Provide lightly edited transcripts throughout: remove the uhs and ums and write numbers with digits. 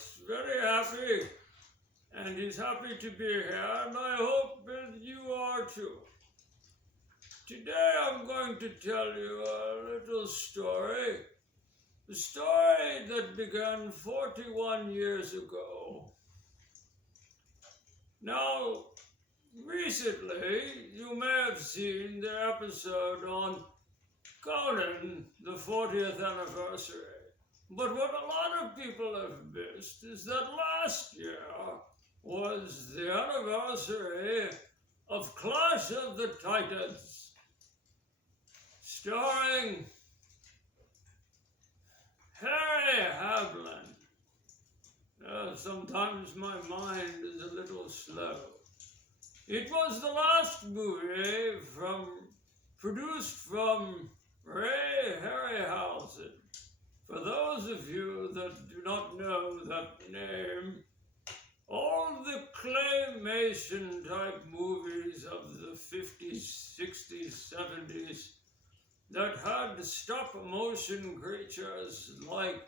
looks very happy, and he's happy to be here, and I hope that you are too. Today I'm going to tell you a little story, a story that began 41 years ago. Now, recently, you may have seen the episode on Conan, the 40th anniversary. But what a lot of people have missed is that last year was the anniversary of Clash of the Titans, starring Harry Hamlin. Sometimes my mind is a little slow. It was the last movie produced from Ray Harryhausen. For those of you that do not know that name, all the claymation type movies of the 50s, 60s, 70s that had stop motion creatures like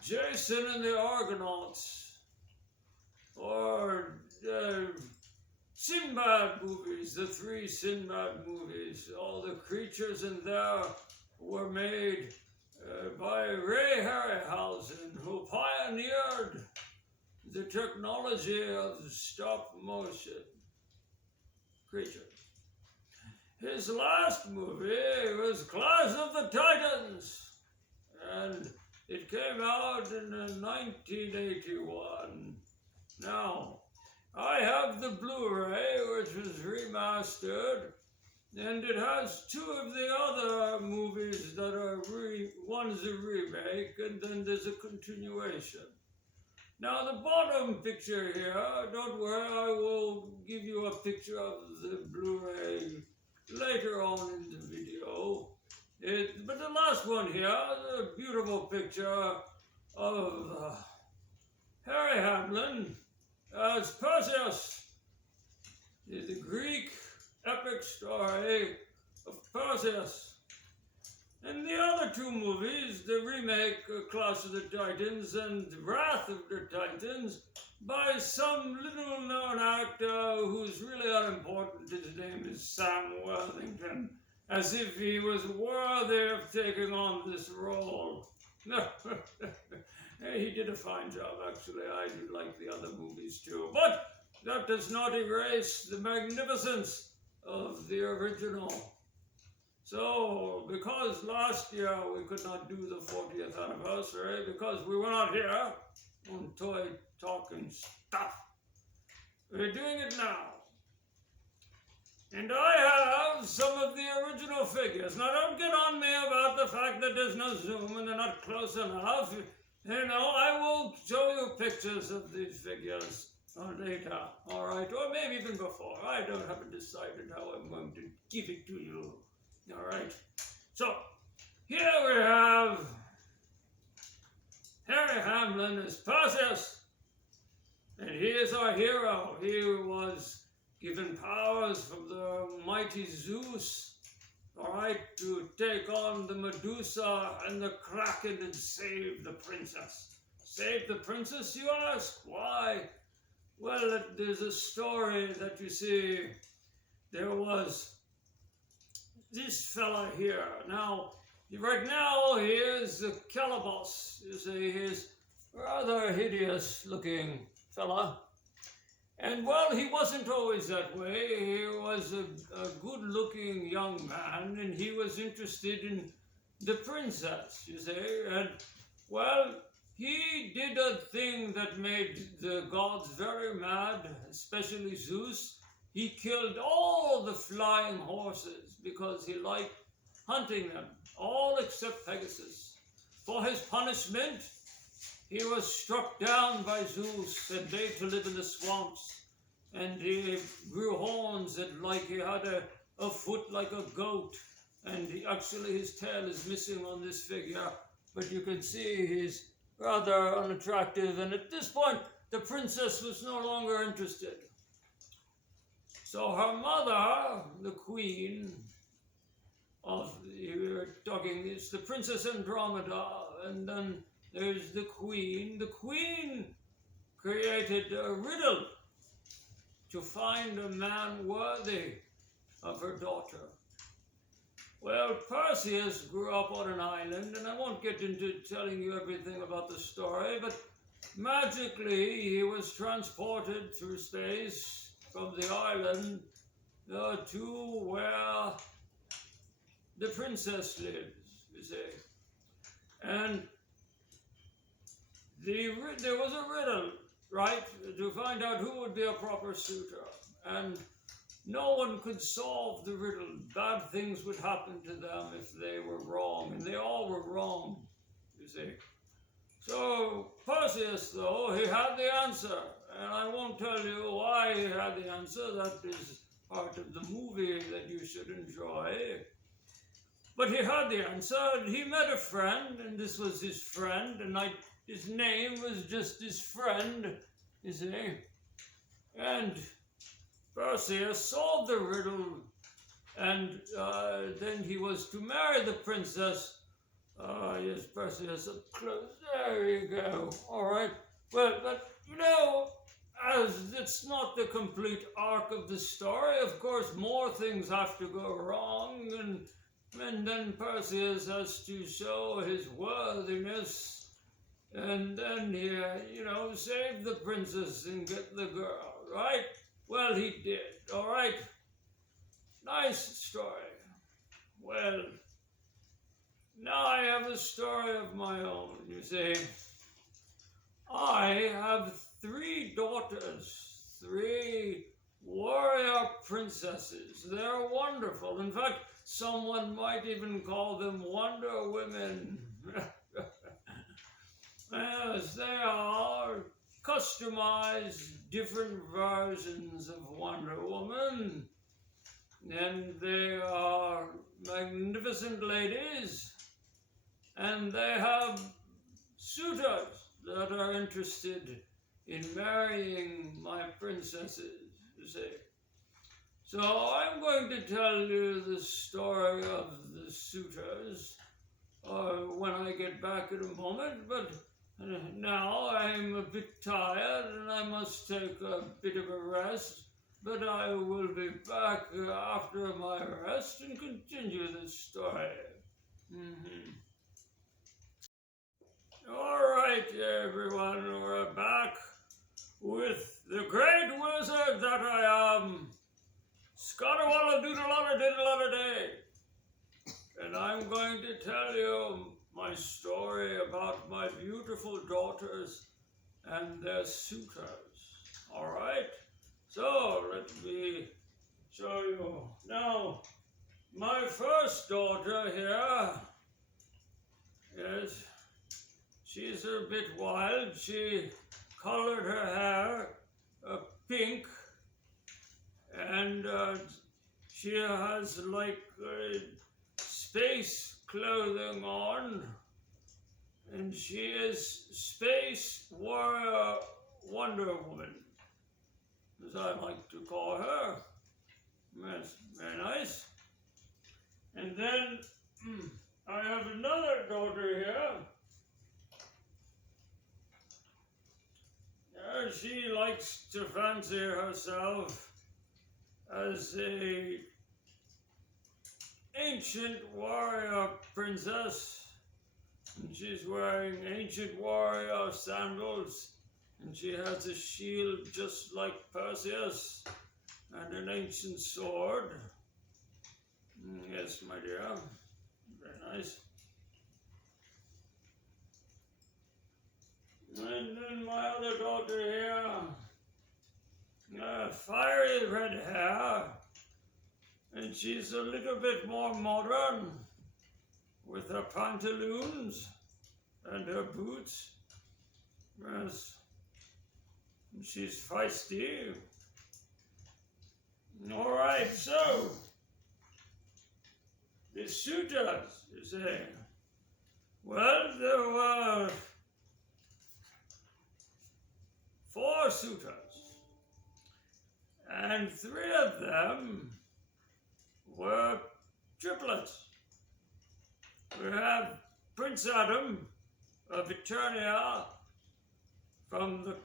Jason and the Argonauts, or Sinbad movies, the 3 Sinbad movies, all the creatures in there were made by Ray Harryhausen, who pioneered the technology of stop motion creatures. His last movie was Clash of the Titans, and it came out in 1981. Now, I have the Blu-ray, which was remastered, and it has 2 of the other movies that are one's a remake, and then there's a continuation. Now, the bottom picture here, don't worry, I will give you a picture of the Blu-ray later on in the video. But the last one here, a beautiful picture of Harry Hamlin as Perseus, the Greek epic story of Perseus. And the other 2 movies, the remake Clash of the Titans and Wrath of the Titans, by some little known actor who's really unimportant. His name is Sam Worthington, as if he was worthy of taking on this role. He did a fine job, actually. I do like the other movies too. But that does not erase the magnificence of the original. So, because last year we could not do the 40th anniversary, because we were not here on Toy Talking Stuff, we're doing it now. And I have some of the original figures. Now, don't get on me about the fact that there's no zoom and they're not close enough. You know, I will show you pictures of these figures later, all right? Or maybe even before. I haven't decided how I'm going to give it to you, all right? So, here we have Harry Hamlin as Perseus, and he is our hero. He was given powers from the mighty Zeus, all right, to take on the Medusa and the Kraken and save the princess. Save the princess, you ask? Why? Well, there's a story that you see. There was this fella here. Now, right now, he is the Calabos. You see, he's rather hideous-looking fella. And, well, he wasn't always that way. He was a good-looking young man, and he was interested in the princess, you see. And, well, he did a thing that made the gods very mad, especially Zeus. He killed all the flying horses because he liked hunting them, all except Pegasus. For his punishment, he was struck down by Zeus and made to live in the swamps. And he grew horns and like he had a foot like a goat. And actually his tail is missing on this figure. But you can see he's rather unattractive. And at this point, the princess was no longer interested. So her mother, the queen of, you're talking, it's the Princess Andromeda, and then there's the queen. The queen created a riddle to find a man worthy of her daughter. Well, Perseus grew up on an island, and I won't get into telling you everything about the story, but magically he was transported through space from the island to where the princess lives, you see. And there was a riddle, right, to find out who would be a proper suitor. And no one could solve the riddle. Bad things would happen to them if they were wrong, and they all were wrong, you see. So Perseus, though, he had the answer, and I won't tell you why he had the answer. That is part of the movie that you should enjoy. But he had the answer, and he met a friend, and this was his friend, and his name was just his friend, you see. And Perseus solved the riddle, and then he was to marry the princess. Yes, Perseus, up close. There you go. All right. But as it's not the complete arc of the story, of course, more things have to go wrong, and then Perseus has to show his worthiness, and then he, save the princess and get the girl, right? Well, he did, all right? Nice story. Well, now I have a story of my own, you see. I have 3 daughters, 3 warrior princesses. They're wonderful. In fact, someone might even call them Wonder Women. Yes, they are customized different versions of Wonder Woman. And they are magnificent ladies. And they have suitors that are interested in marrying my princesses, you see. So I'm going to tell you the story of the suitors when I get back in a moment, but now I'm a bit tired and I must take a bit of a rest, but I will be back after my rest and continue this story. All right, everyone, we're back with the great wizard that I am, Scalawalladoodalottadidalottaday. And I'm going to tell you my story about my beautiful daughters and their suitors. All right? So let me show you. Now, my first daughter here, yes, she's a bit wild. She colored her hair pink, and she has like space clothing on, and she is Space Warrior Wonder Woman, as I like to call her. That's very nice. And then I have another daughter here. She likes to fancy herself as a ancient warrior princess, and she's wearing ancient warrior sandals, and she has a shield just like Perseus, and an ancient sword. Yes, my dear, very nice. And then my other daughter here, fiery red hair, and she's a little bit more modern with her pantaloons and her boots. Yes, and she's feisty. All right, so the suitors, you say. Well, there were 4 suitors, and 3 of them were triplets. We have Prince Adam, of Eternia from the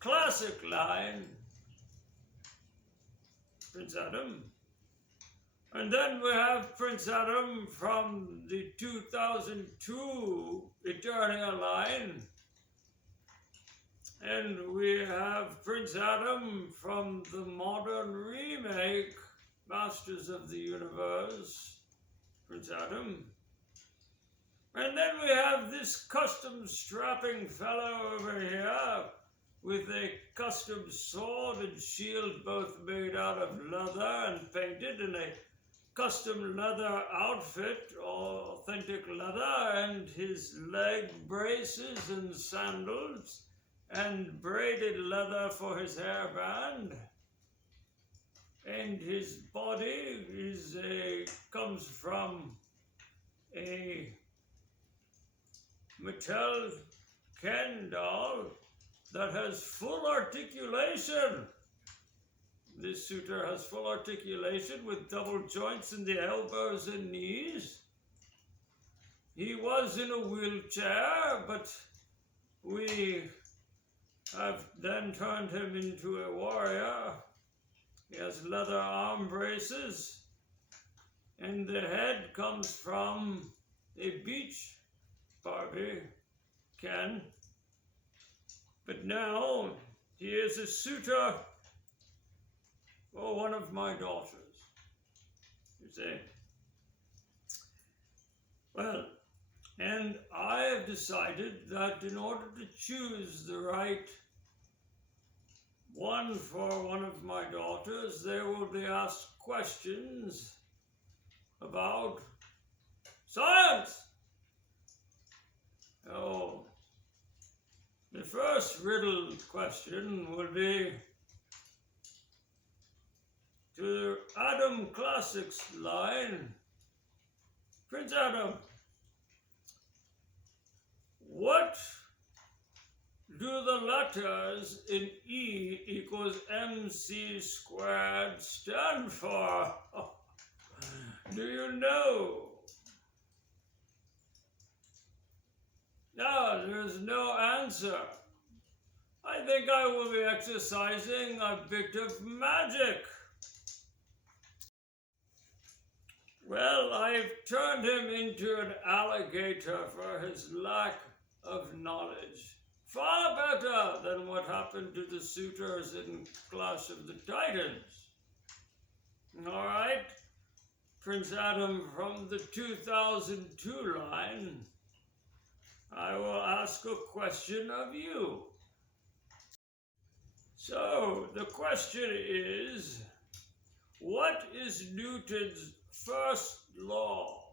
classic line, Prince Adam. And then we have Prince Adam from the 2002 Eternia line. And we have Prince Adam from the modern remake, Masters of the Universe, Prince Adam. And then we have this custom strapping fellow over here with a custom sword and shield, both made out of leather and painted in a custom leather outfit, authentic leather, and his leg braces and sandals, and braided leather for his hairband. And his body comes from a Mattel Ken doll that has full articulation. This suitor has full articulation with double joints in the elbows and knees. He was in a wheelchair, but we have then turned him into a warrior. He has leather arm braces, and the head comes from a beach Barbie, Ken. But now he is a suitor for one of my daughters, you see. Well, and I have decided that in order to choose the right one for one of my daughters, they will be asked questions about science. Oh, the first riddle question will be to the Adam Classics line. Prince Adam, what do the letters in E equals MC squared stand for? Do you know? No, there's no answer. I think I will be exercising a bit of magic. Well, I've turned him into an alligator for his lack of knowledge. Far better than what happened to the suitors in Clash of the Titans. All right, Prince Adam from the 2002 line, I will ask a question of you. So, the question is, what is Newton's first law?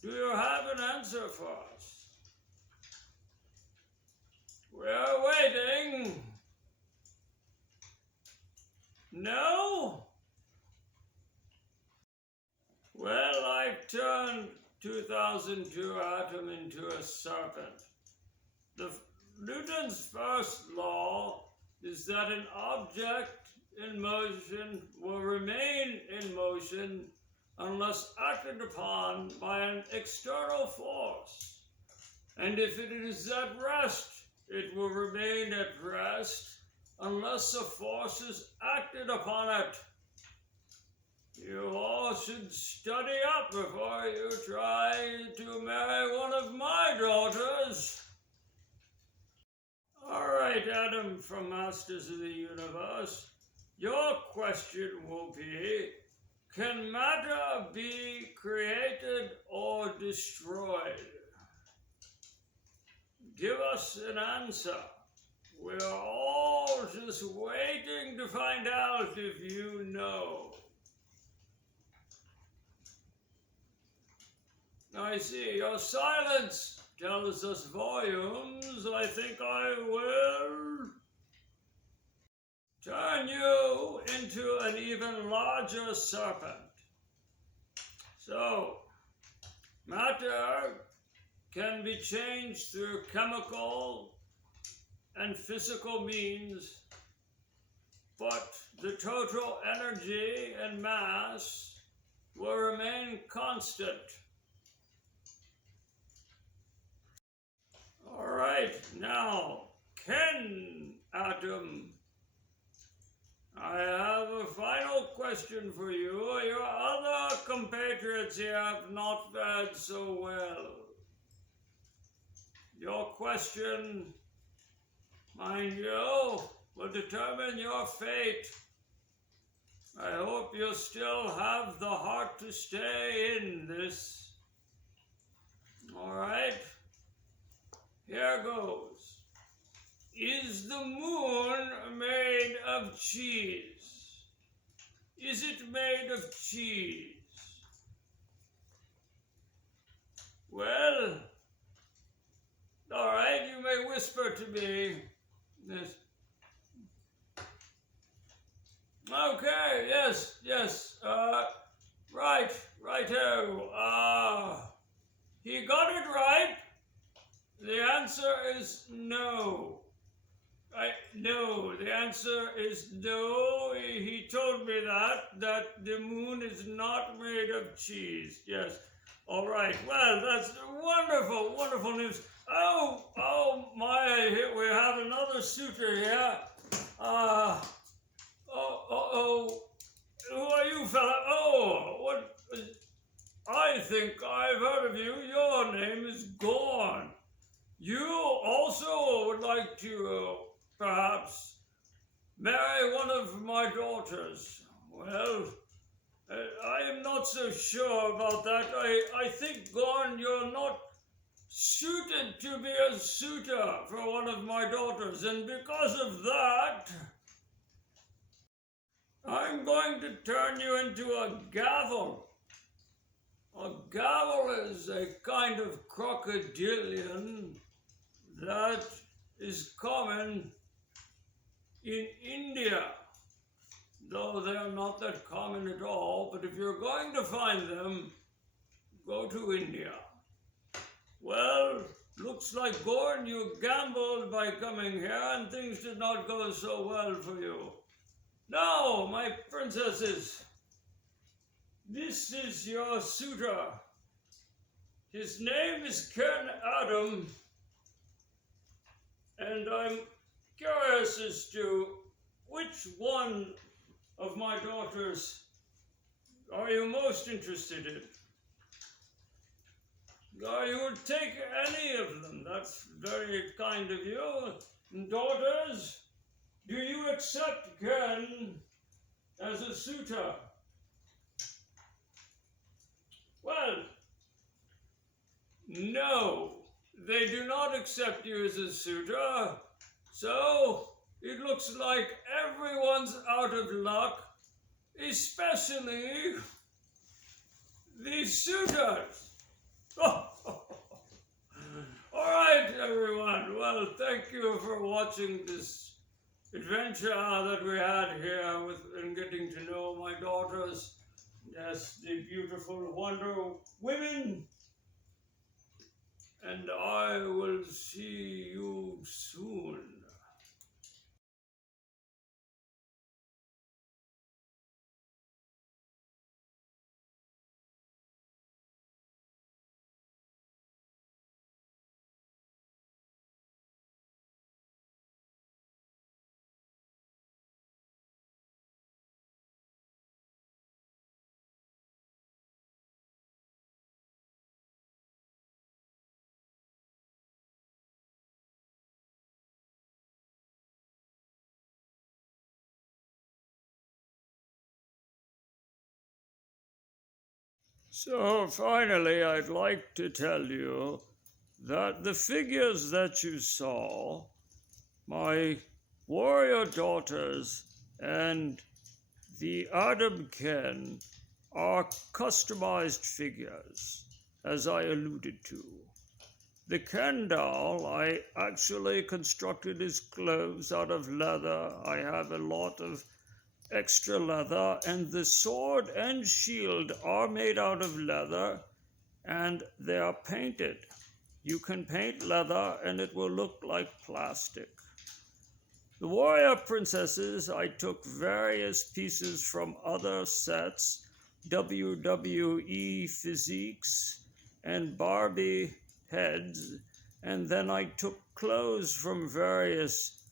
Do you have an answer for us? We're waiting. No? Well, I've turned 2002 Atom into a serpent. Newton's first law is that an object in motion will remain in motion unless acted upon by an external force. And if it is at rest, it will remain at rest unless a force is acted upon it. You all should study up before you try to marry one of my daughters. All right, Adam from Masters of the Universe, your question will be, can matter be created or destroyed? Give us an answer. We're all just waiting to find out if you know. I see your silence tells us volumes. I think I will turn you into an even larger serpent. So, matter can be changed through chemical and physical means, but the total energy and mass will remain constant. Atom. I have a final question for you. Your other compatriots here have not fared so well. Your question, mind you, will determine your fate. I hope you still have the heart to stay in this. All right, here goes. Is the moon made of cheese? Is it made of cheese? Well, all right, you may whisper to me this. Okay, yes, righto. He got it right. The answer is no. No, the answer is no. He told me that the moon is not made of cheese. Yes. All right. Well, that's wonderful, wonderful news. Oh my, we have another suitor here. Who are you, fella? Oh, what? I think I've heard of you. Your name is Gorn. You also would like to perhaps marry one of my daughters. Well, I am not so sure about that. I think, Gorn, you're not suited to be a suitor for one of my daughters, and because of that, I'm going to turn you into a gavel. A gavel is a kind of crocodilian that is common in India, though they're not that common at all. But if you're going to find them, go to India. Well, looks like, Gorn, you gambled by coming here and things did not go so well for you. Now, my princesses, this is your suitor. His name is Ken Adam, and I'm curious as to which one of my daughters are you most interested in? You would take any of them. That's very kind of you. And daughters, do you accept Ken as a suitor? Well, no, they do not accept you as a suitor, so it looks like everyone's out of luck, especially the suitors. All right, everyone. Well, thank you for watching this adventure that we had here and getting to know my daughters. Yes, the beautiful Wonder Women. And I will see you soon. So finally, I'd like to tell you that the figures that you saw, my warrior daughters and the Adam Ken, are customized figures, as I alluded to. The Ken doll, I actually constructed his clothes out of leather. I have a lot of extra leather, and the sword and shield are made out of leather, and they are painted. You can paint leather and it will look like plastic. The warrior princesses, I took various pieces from other sets, WWE physiques and Barbie heads, and then I took clothes from various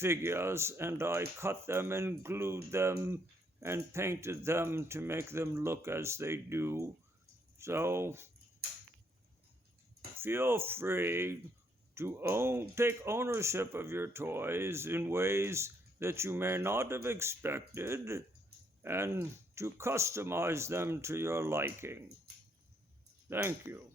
figures, and I cut them and glued them and painted them to make them look as they do. So feel free to take ownership of your toys in ways that you may not have expected, and to customize them to your liking. Thank you.